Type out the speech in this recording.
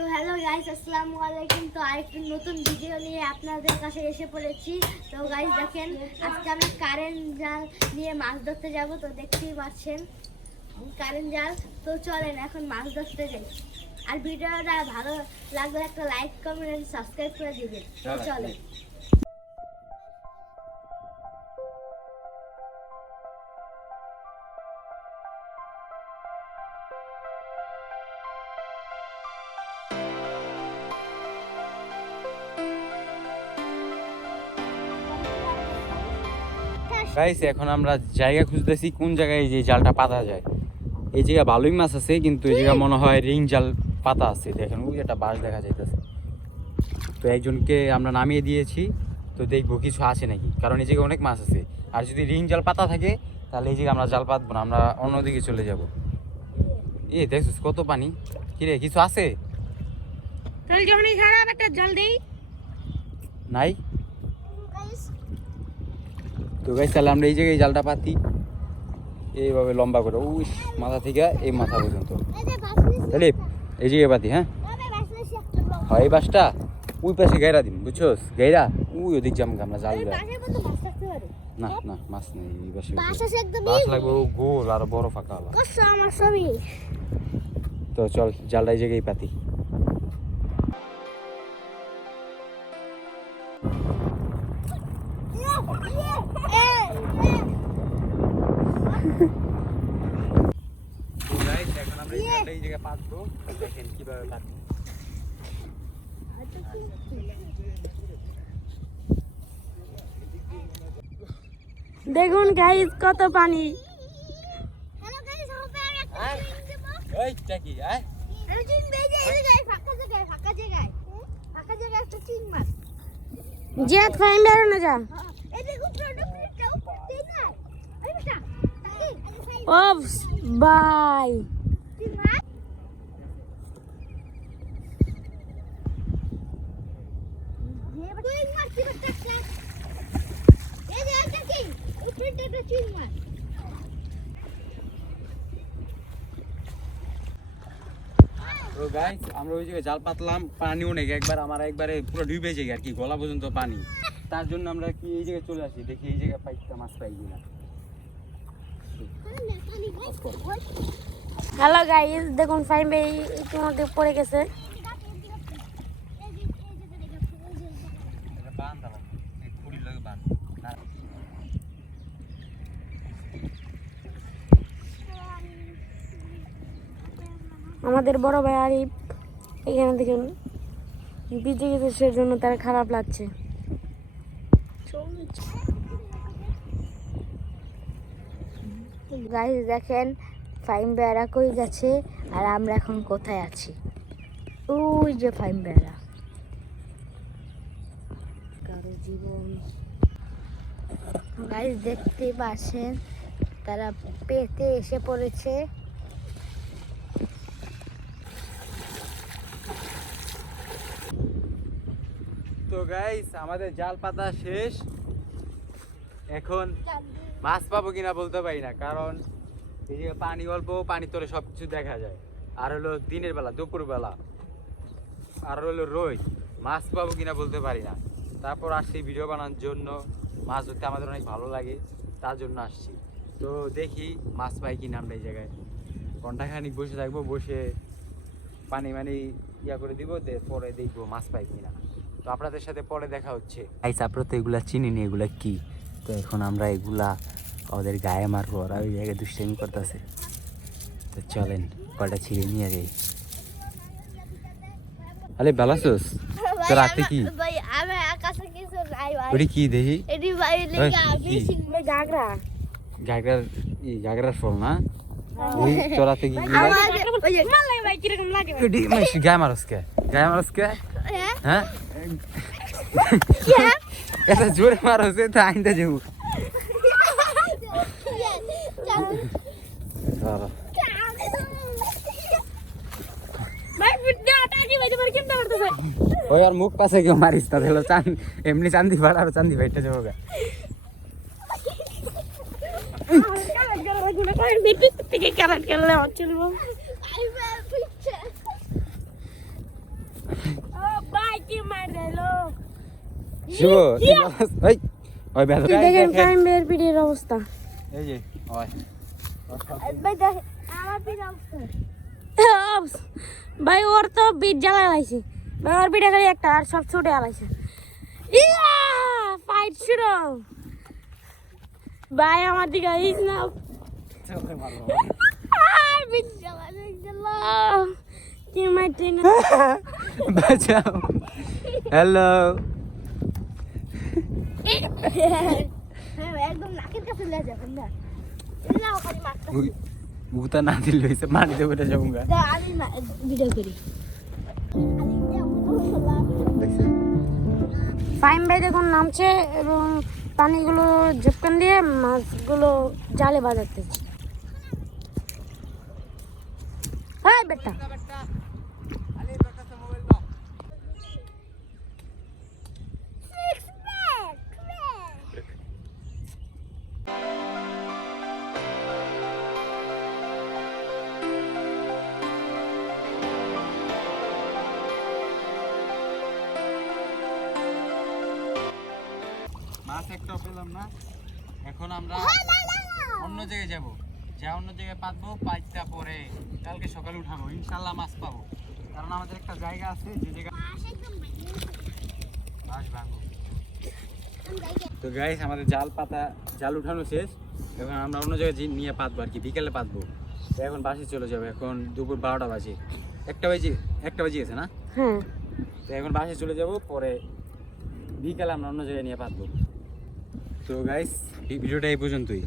তো hello guys, আসসালামু আলাইকুম। তো আরেকটি নতুন ভিডিও নিয়ে আপনাদের কাছে এসে পড়েছি। তো গাইস দেখেন, আজকে আমি কারেন্ট জাল নিয়ে মাছ ধরতে যাব। তো দেখতেই পাচ্ছেন কারেন্ট জাল। তো চলেন এখন মাছ ধরতে যাই। আর ভিডিওটা ভালো লাগলে একটা লাইক, কমেন্ট, সাবস্ক্রাইব করে দিবেন। তো চলেন। গাইস এখন আমরা জায়গা খুঁজতেছি কোন জায়গায় যে জালটা পাতা যায়। এই জায়গা ভালোই মাছ আছে, কিন্তু এই জায়গা মনে হয় রিং জাল পাতা আছে। দেখেন ওই একটা বাঁশ দেখা যাইতেছে। তো একজনকে আমরা নামিয়ে দিয়েছি, তো দেখবো কিছু আছে নাকি, কারণ এই জায়গায় অনেক মাছ আছে। আর যদি রিং জাল পাতা থাকে তাহলে এই জায়গায় আমরা জাল পাতবো না, আমরা অন্যদিকে চলে যাব। দেখছিস কত পানি, কিরে কিছু আছে? জল দেই নাই তো গাইস, তাহলে আমরা এই জায়গায় জালটা পাতি এইভাবে লম্বা করে ওই মাথা থেকে এই মাথা পর্যন্ত। তাহলে এই জায়গায় পাতি। হ্যাঁ হয় এই বাসটা ওই পাশে গাইরা দিন, বুঝছোস? গাইরা ওই ওদিক যাম আমরা জাল দেয়। না না মাছ নেই এই পাশে, মাছ লাগবে ও গোল আর বড় ফাঁকা হলো। তো চল জালটা এই জায়গায় পাতি। এখন আমরা এই জায়গায় পাতবো, দেখেন কিভাবে পাতি। দেখুন গাইস কত পানি। জিয়াদ ফাইন বেরো না যা। ও বাই তো গাইস আমরা ওই জায়গায় জাল পাতলাম, পানি অনেক, একবারে পুরো ডুবে যায় আর কি, গলা পর্যন্ত পানি। তার জন্য আমরা কি এই জায়গায় চলে আসি, দেখি এই জায়গায় মাছ পাই কিনা। হ্যালো গাইস, দেখুন ফাইম ভাই ইতিমধ্যে পড়ে গেছে। আমাদের বড় ভাই আরিফ এখানে দেখুন ভিজে গেছে, সেজন্য তার খারাপ লাগছে। গাইস দেখেন ফাইম বেড়া কই গেছে আর আমরা এখন কোথায় আছি। ওই যে ফাইম বেড়া, কারো জীবন। গাইস দেখতে পাচ্ছেন তারা পেতে এসে পড়েছে। তো গাইস আমাদের জাল পাতা শেষ, এখন মাছ পাবো কিনা বলতে পারি না, কারণ এই যে পানি অল্প, পানি তোরে সবকিছু দেখা যায়। আর হলো দিনের বেলা, দুপুর বেলা, আর হলো রোদ, মাছ পাবো কিনা বলতে পারি না। তারপর আসছি ভিডিও বানানোর জন্য, মাছ ধরতে আমাদের অনেক ভালো লাগে, তার জন্য আসছি। তো দেখি মাছ পাই কিনা আমরা এই জায়গায়। ঘন্টাখানিক বসে থাকবো, বসে পানি ইয়া করে দিব, পরে দেখবো মাছ পাই কিনা। তো আপনাদের সাথে পরে দেখা হচ্ছে। আপনারা তো এগুলা চিনিনি, এগুলা কি? তো এখন আমরা এগুলা ওদের গায়ে মারবো, ওরা ওই জায়গায় দুষ্টামি করতেছে। তো চলেন কয়টা ছিঁড়ে নিয়ে যাই। আরে বালাসোস তো রাতে কি ওটি কি দেখি? গাগরার ফল না? চড়াতে কি গায়ে মারস কে? গায়ে মারস কে? হ্যাঁ এটা জোরে মারস, তো আইনতে যাবো। ওই আর মুখ পাশে কেউ মারিস না, তাহলে এমনি চান্দি ভাড়া আর চান্দি ভাইটা যাবো। শুভ তুই বলস ওই ওই বেদ দেখেন ফাইমের পিঠের অবস্থা। এই যে ওই ভাই দেখ আমার পিঠে অবস্থা। ভাই ওর তো বিট জ্বালা লাইছে ভাই, ওর পিঠে খালি একটা আর সব ছুটে আলাইছে। ইয়া ফাইট শুরু ভাই, আমার দিকে আইস না। বিট জ্বালা জ্বালা কি মাইতে না। বাঁচাও হ্যালো হ্যাঁ একদম নাকের কাছে লে যাবেন না। এলাও খালি মারতে। মুতা না দিল হইছে মারি দেব এটা যাবুঙ্গা দাও আমি ভিডিও করি। ফাইম ভাই দেখুন নামছে এবং পানিগুলো ঝুপকান দিয়ে মাছগুলো জালে বাজাতেছে। হ্যাঁ বেটা মাছ একটা পেলাম না, এখন আমরা অন্য জায়গায় যাব, যা অন্য জায়গায় পাতবো, পাইটা পরে কালকে সকালে উঠাবো, ইনশাল্লাহ মাছ পাবো। কারণ আমাদের একটা জায়গা আছে যে জায়গা মাছ ভাঙবো। তো গাইস আমাদের জাল উঠানো শেষ, এখন আমরা অন্য জায়গায় নিয়ে পাতবো আর কি, বিকেলে পাতবো। তো এখন বাসে চলে যাবো, এখন দুপুর 12টা বাজে, একটা বাজে গেছে না? হ্যাঁ তো এখন বাসে চলে যাব, পরে বিকেলে আমরা অন্য জায়গায় নিয়ে পাতবো। তো গাইস ভিডিওটা এই পর্যন্তই।